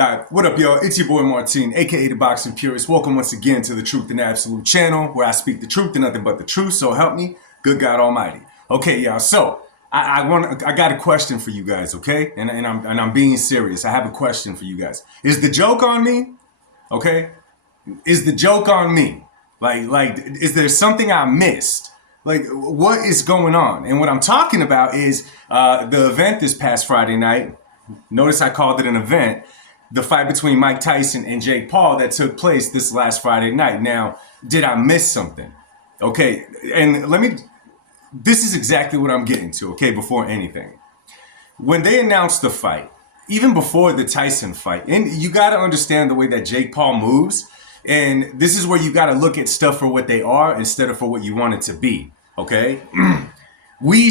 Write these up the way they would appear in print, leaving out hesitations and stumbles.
Alright, what up, y'all? It's your boy Martin, aka the Boxing Purist. Welcome once again to the Truth and Absolute channel, where I speak the truth and nothing but the truth. So help me, good God Almighty. Okay, y'all. So I got a question for you guys. Okay, and I'm being serious. I have a question for you guys. Is the joke on me? Okay, is the joke on me? Like, is there something I missed? Like, what is going on? And what I'm talking about is the event this past Friday night. Notice I called it an event. The fight between Mike Tyson and Jake Paul that took place this last Friday night. Now, did I miss something? Okay, and this is exactly what I'm getting to, okay, before anything. When they announced the fight, even before the Tyson fight, and you got to understand the way that Jake Paul moves, and this is where you got to look at stuff for what they are instead of for what you want it to be, okay? We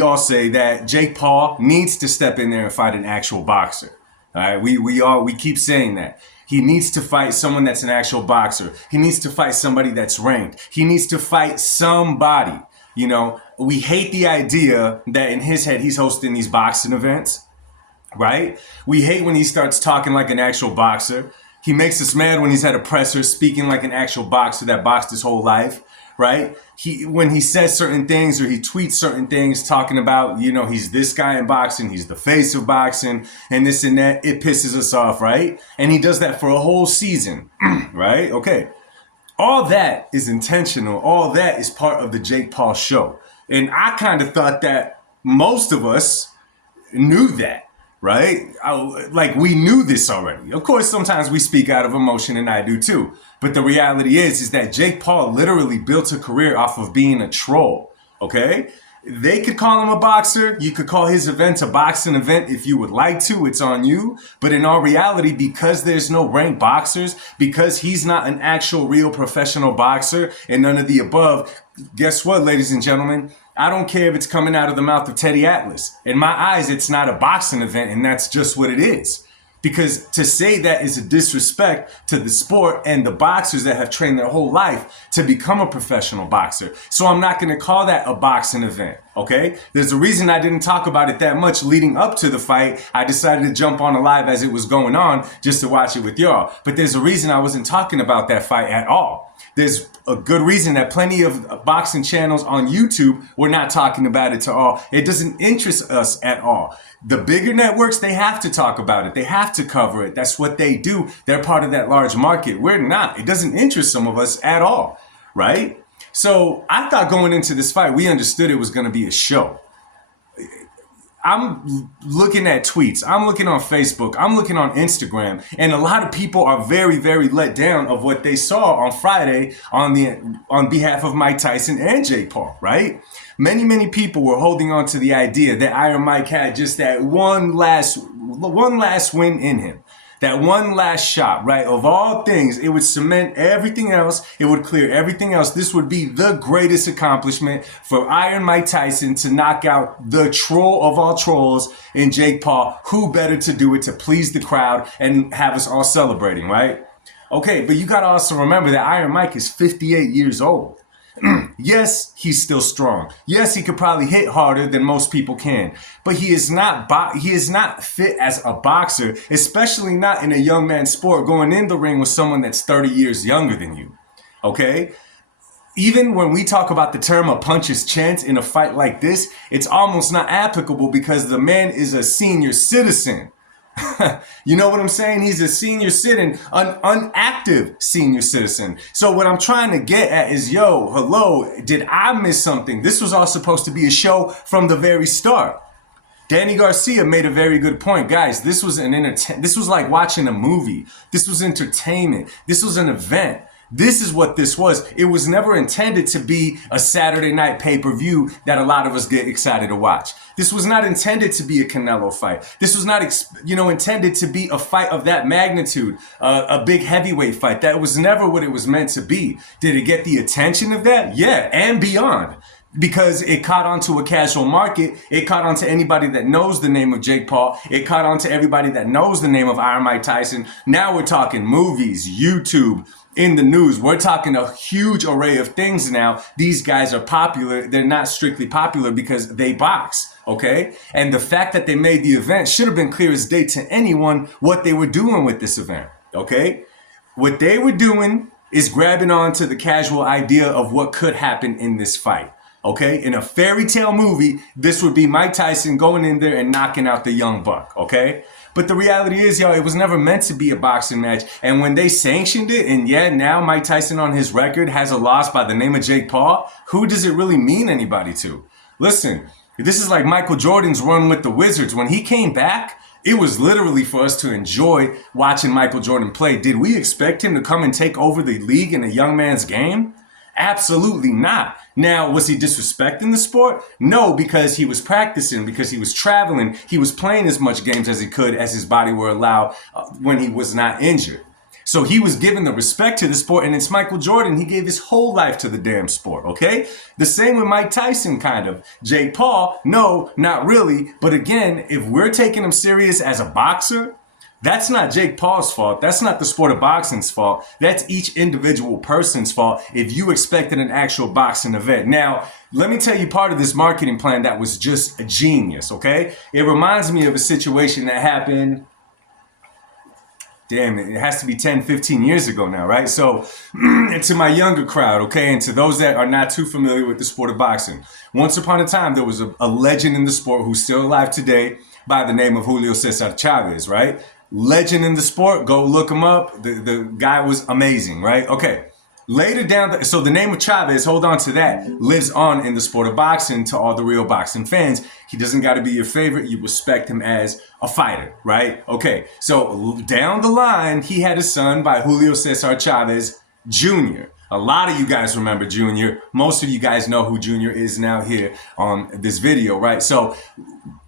all say that Jake Paul needs to step in there and fight an actual boxer. All right, we keep saying that. He needs to fight someone that's an actual boxer. He needs to fight somebody that's ranked. He needs to fight somebody. You know, we hate the idea that in his head he's hosting these boxing events, right? We hate when he starts talking like an actual boxer. He makes us mad when he's at a presser speaking like an actual boxer that boxed his whole life, right? When he says certain things or he tweets certain things talking about, you know, he's this guy in boxing, he's the face of boxing and this and that, it pisses us off, right? And he does that for a whole season, right? Okay. All that is intentional. All that is part of the Jake Paul show. And I kind of thought that most of us knew that. Right? Like, we knew this already. Of course, sometimes we speak out of emotion, and I do too. But the reality is that Jake Paul literally built a career off of being a troll. Okay? They could call him a boxer. You could call his event a boxing event if you would like to. It's on you. But in all reality, because there's no ranked boxers, because he's not an actual real professional boxer and none of the above, guess what, ladies and gentlemen? I don't care if it's coming out of the mouth of Teddy Atlas. In my eyes, it's not a boxing event, and that's just what it is. Because to say that is a disrespect to the sport and the boxers that have trained their whole life to become a professional boxer. So I'm not going to call that a boxing event, okay? There's a reason I didn't talk about it that much leading up to the fight. I decided to jump on a live as it was going on just to watch it with y'all. But there's a reason I wasn't talking about that fight at all. There's a good reason that plenty of boxing channels on YouTube were not talking about it at all. It doesn't interest us at all. The bigger networks, they have to talk about it. They have to cover it. That's what they do. They're part of that large market. We're not. It doesn't interest some of us at all, right? So I thought going into this fight, we understood it was going to be a show. I'm looking at tweets. I'm looking on Facebook. I'm looking on Instagram. And a lot of people are very, very let down of what they saw on Friday on behalf of Mike Tyson and Jake Paul, right? Many people were holding on to the idea that Iron Mike had just that one last win in him. That one last shot, right? Of all things, it would cement everything else. It would clear everything else. This would be the greatest accomplishment for Iron Mike Tyson to knock out the troll of all trolls in Jake Paul. Who better to do it to please the crowd and have us all celebrating, right? Okay, but you got to also remember that Iron Mike is 58 years old. Yes, he's still strong. Yes, he could probably hit harder than most people can, but he is not fit as a boxer, especially not in a young man's sport going in the ring with someone that's 30 years younger than you. Okay? Even when we talk about the term a puncher's chance in a fight like this, it's almost not applicable because the man is a senior citizen. You know what I'm saying? He's a senior citizen, an unactive senior citizen. So what I'm trying to get at is, hello, did I miss something? This was all supposed to be a show from the very start. Danny Garcia made a very good point. Guys, this was like watching a movie. This was entertainment. This was an event. This is what this was. It was never intended to be a Saturday night pay-per-view that a lot of us get excited to watch. This was not intended to be a Canelo fight. This was not, intended to be a fight of that magnitude, a big heavyweight fight. That was never what it was meant to be. Did it get the attention of that? Yeah, and beyond. Because it caught on to a casual market. It caught on to anybody that knows the name of Jake Paul. It caught on to everybody that knows the name of Iron Mike Tyson. Now we're talking movies, YouTube, in the news. We're talking a huge array of things now. These guys are popular. They're not strictly popular because they box. okay? And the fact that they made the event should have been clear as day to anyone what they were doing with this event, okay? What they were doing is grabbing on to the casual idea of what could happen in this fight. Okay, in a fairy tale movie, this would be Mike Tyson going in there and knocking out the young buck, okay? But the reality is, yo, it was never meant to be a boxing match. And when they sanctioned it, and yeah, now Mike Tyson on his record has a loss by the name of Jake Paul, who does it really mean anybody to? Listen, this is like Michael Jordan's run with the Wizards. When he came back, it was literally for us to enjoy watching Michael Jordan play. Did we expect him to come and take over the league in a young man's game? Absolutely not. Now, was he disrespecting the sport? No, because he was practicing, because he was traveling, he was playing as much games as he could as his body would allow when he was not injured. So he was giving the respect to the sport, and it's Michael Jordan. He gave his whole life to the damn sport, okay? The same with Mike Tyson, kind of. Jake Paul, no, not really. But again, if we're taking him serious as a boxer, that's not Jake Paul's fault. That's not the sport of boxing's fault. That's each individual person's fault if you expected an actual boxing event. Now, let me tell you part of this marketing plan that was just a genius, okay? It reminds me of a situation that happened, damn it, it has to be 10, 15 years ago now, right? So, to my younger crowd, okay, and to those that are not too familiar with the sport of boxing, once upon a time, there was a legend in the sport who's still alive today by the name of Julio Cesar Chavez, right? Legend in the sport, go look him up. The guy was amazing, right? Okay. Later down, so the name of Chavez, hold on to that, lives on in the sport of boxing to all the real boxing fans. He doesn't got to be your favorite. You respect him as a fighter, right? Okay. So down the line, he had a son by Julio Cesar Chavez Jr. A lot of you guys remember Junior. Most of you guys know who Junior is now here on this video, right? So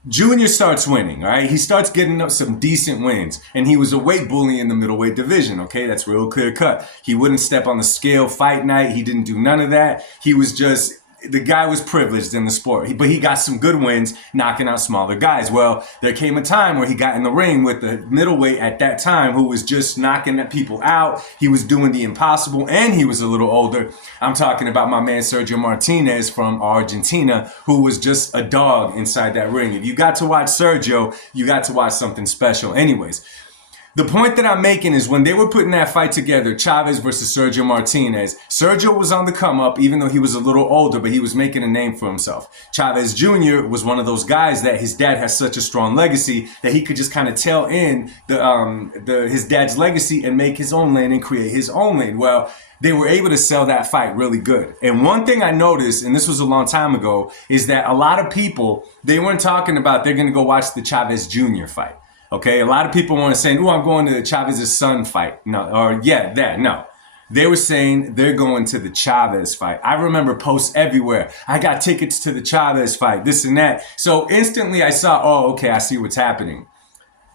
Junior starts winning, all right? He starts getting up some decent wins. And he was a weight bully in the middleweight division, okay? That's real clear cut. He wouldn't step on the scale fight night. He didn't do none of that. He was just, the guy was privileged in the sport. But he got some good wins knocking out smaller guys. Well, there came a time where he got in the ring with the middleweight at that time who was just knocking people out. He was doing the impossible, and he was a little older. I'm talking about my man Sergio Martinez from Argentina, who was just a dog inside that ring. If you got to watch Sergio, you got to watch something special. Anyways, the point that I'm making is when they were putting that fight together, Chavez versus Sergio Martinez, Sergio was on the come up, even though he was a little older, but he was making a name for himself. Chavez Jr. was one of those guys that his dad has such a strong legacy that he could just kind of tail in his dad's legacy and make his own lane and create his own lane. Well, they were able to sell that fight really good. And one thing I noticed, and this was a long time ago, is that a lot of people, they weren't talking about they're going to go watch the Chavez Jr. fight. Okay, a lot of people want to say, "Oh, I'm going to the Chavez's son fight." No, or yeah, that, no. They were saying they're going to the Chavez fight. I remember posts everywhere. I got tickets to the Chavez fight, this and that. So instantly I saw, oh, okay, I see what's happening.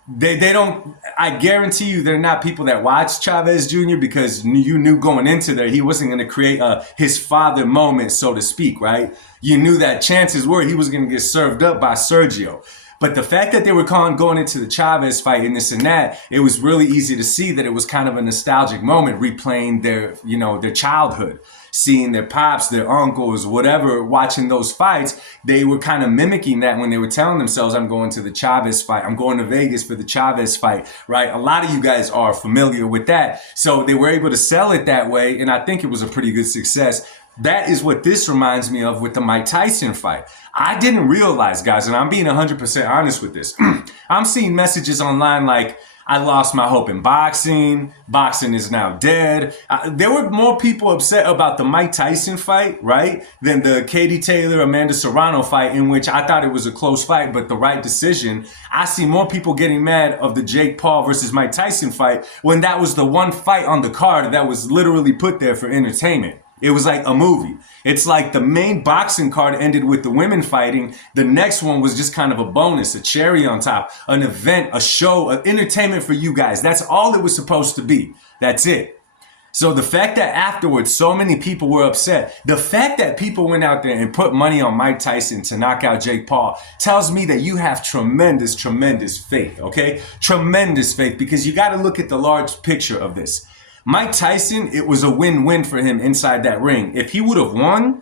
They don't, I guarantee you they're not people that watch Chavez Jr. because you knew going into there he wasn't going to create his father moment, so to speak, right? You knew that chances were he was going to get served up by Sergio. But the fact that they were going into the Chavez fight and this and that, it was really easy to see that it was kind of a nostalgic moment, replaying their childhood, seeing their pops, their uncles, whatever, watching those fights. They were kind of mimicking that when they were telling themselves, I'm going to the Chavez fight. I'm going to Vegas for the Chavez fight, right? A lot of you guys are familiar with that. So they were able to sell it that way. And I think it was a pretty good success. That is what this reminds me of with the Mike Tyson fight. I didn't realize, guys, and I'm being 100% honest with this. I'm seeing messages online like, I lost my hope in boxing. Boxing is now dead. There were more people upset about the Mike Tyson fight, right, than the Katie Taylor, Amanda Serrano fight, in which I thought it was a close fight, but the right decision. I see more people getting mad of the Jake Paul versus Mike Tyson fight when that was the one fight on the card that was literally put there for entertainment. It was like a movie. It's like the main boxing card ended with the women fighting. The next one was just kind of a bonus, a cherry on top, an event, a show, an entertainment for you guys. That's all it was supposed to be. That's it. So the fact that afterwards so many people were upset, the fact that people went out there and put money on Mike Tyson to knock out Jake Paul tells me that you have tremendous, tremendous faith, okay? Tremendous faith, because you got to look at the large picture of this. Mike Tyson, it was a win-win for him inside that ring. If he would have won,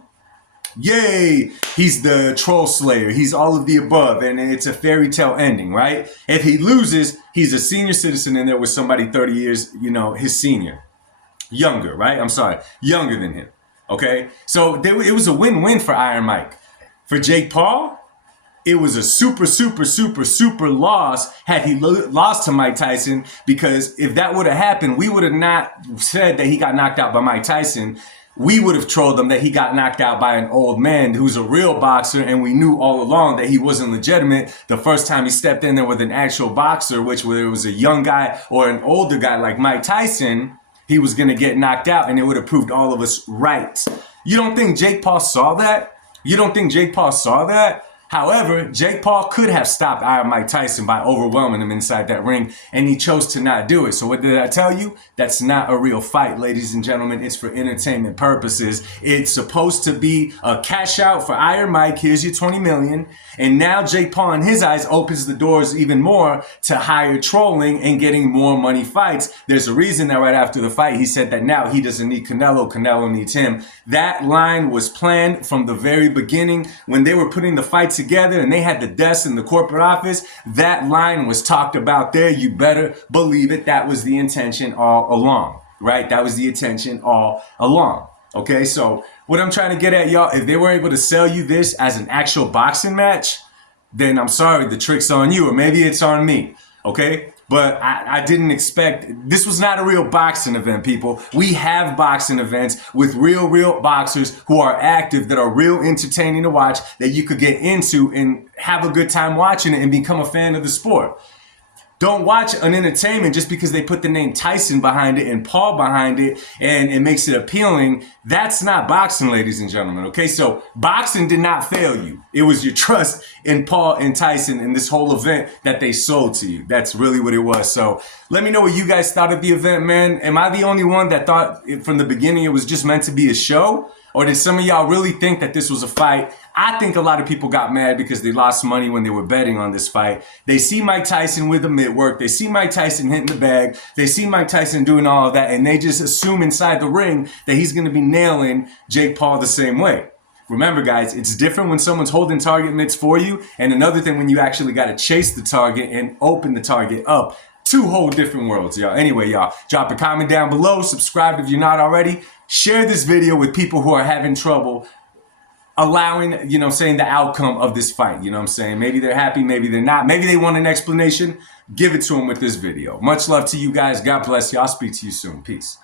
yay, he's the troll slayer, he's all of the above, and it's a fairy tale ending, right? If he loses, he's a senior citizen and there was somebody 30 years, his senior. Younger, right? I'm sorry, younger than him. Okay? So it was a win-win for Iron Mike. For Jake Paul, it was a super loss had he lost to Mike Tyson, because if that would have happened, we would have not said that he got knocked out by Mike Tyson. We would have trolled him that he got knocked out by an old man who's a real boxer, and we knew all along that he wasn't legitimate the first time he stepped in there with an actual boxer, which whether it was a young guy or an older guy like Mike Tyson, he was going to get knocked out, and it would have proved all of us right. You don't think Jake Paul saw that? You don't think Jake Paul saw that? However, Jake Paul could have stopped Iron Mike Tyson by overwhelming him inside that ring, and he chose to not do it. So what did I tell you? That's not a real fight, ladies and gentlemen. It's for entertainment purposes. It's supposed to be a cash out for Iron Mike. Here's your $20 million. And now Jake Paul, in his eyes, opens the doors even more to higher trolling and getting more money fights. There's a reason that right after the fight, he said that now he doesn't need Canelo. Canelo needs him. That line was planned from the very beginning when they were putting the fight together and they had the desk in the corporate office. That line was talked about there. You better believe it. That was the intention all along, right? That was the intention all along. Okay, so what I'm trying to get at, y'all, if they were able to sell you this as an actual boxing match, then I'm sorry, the trick's on you, or maybe it's on me, okay? But I didn't expect, this was not a real boxing event, people. We have boxing events with real boxers who are active, that are real entertaining to watch, that you could get into and have a good time watching it and become a fan of the sport. Don't watch an entertainment just because they put the name Tyson behind it and Paul behind it and it makes it appealing. That's not boxing, ladies and gentlemen, okay? So boxing did not fail you. It was your trust in Paul and Tyson and this whole event that they sold to you. That's really what it was. So let me know what you guys thought of the event, man. Am I the only one that thought from the beginning it was just meant to be a show? Or did some of y'all really think that this was a fight? I think a lot of people got mad because they lost money when they were betting on this fight. They see Mike Tyson with the mitt work. They see Mike Tyson hitting the bag. They see Mike Tyson doing all of that, and they just assume inside the ring that he's going to be nailing Jake Paul the same way. Remember, guys, it's different when someone's holding target mitts for you, and another thing when you actually got to chase the target and open the target up. Two whole different worlds, y'all. Anyway, y'all, drop a comment down below. Subscribe if you're not already. Share this video with people who are having trouble allowing, saying the outcome of this fight. You know what I'm saying? Maybe they're happy, maybe they're not. Maybe they want an explanation. Give it to them with this video. Much love to you guys. God bless you. I'll speak to you soon. Peace.